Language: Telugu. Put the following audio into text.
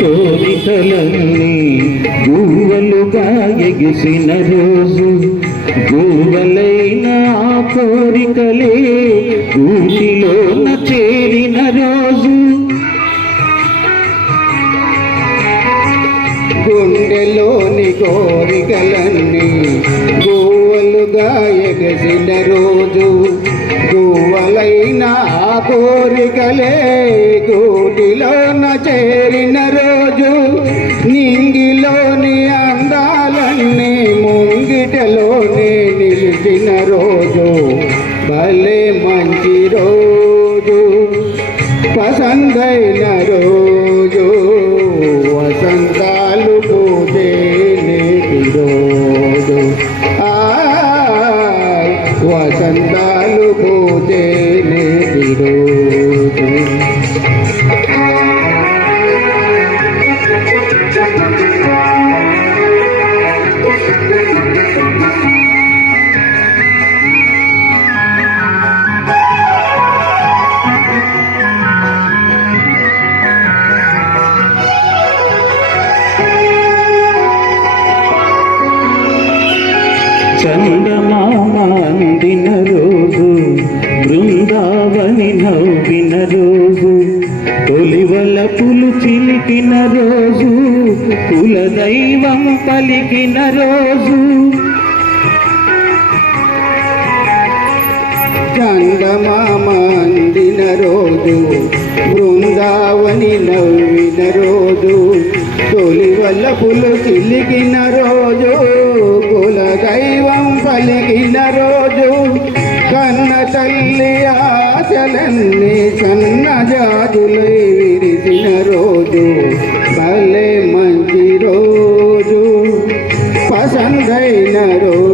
కోరికలన్నీ గువ్వలుగా ఎగిసిన రోజు. గువ్వలైన కోరికలే గూటిలోన చేరిన రోజు. గుండెలోని కోరికలన్నీ గోవలుగా ఎగసిన రోజు. గోవ కోరికలే గూటిలోన చేరిన రోజు. నింగిలోని అందాలన్నీ ముంగిటలోనే నిలిచిన రోజు. భలే మంచి రోజు. పసందైన రోజు. చందమామ అందిన రోజు బృందావని నవ్విన రోజు తొలివల పులు చిలికిన రోజు కుల దైవం పలికిన రోజు. చందమామ అందిన రోజు తొలి వల్లపులు చిలికిన రోజు కుల దైవం పలికిన రోజు. కన్న తల్లి ఆశలన్నీ సన్న జాతులై విరిచిన రోజు. భలే మంచి రోజు. పసందైన రోజు.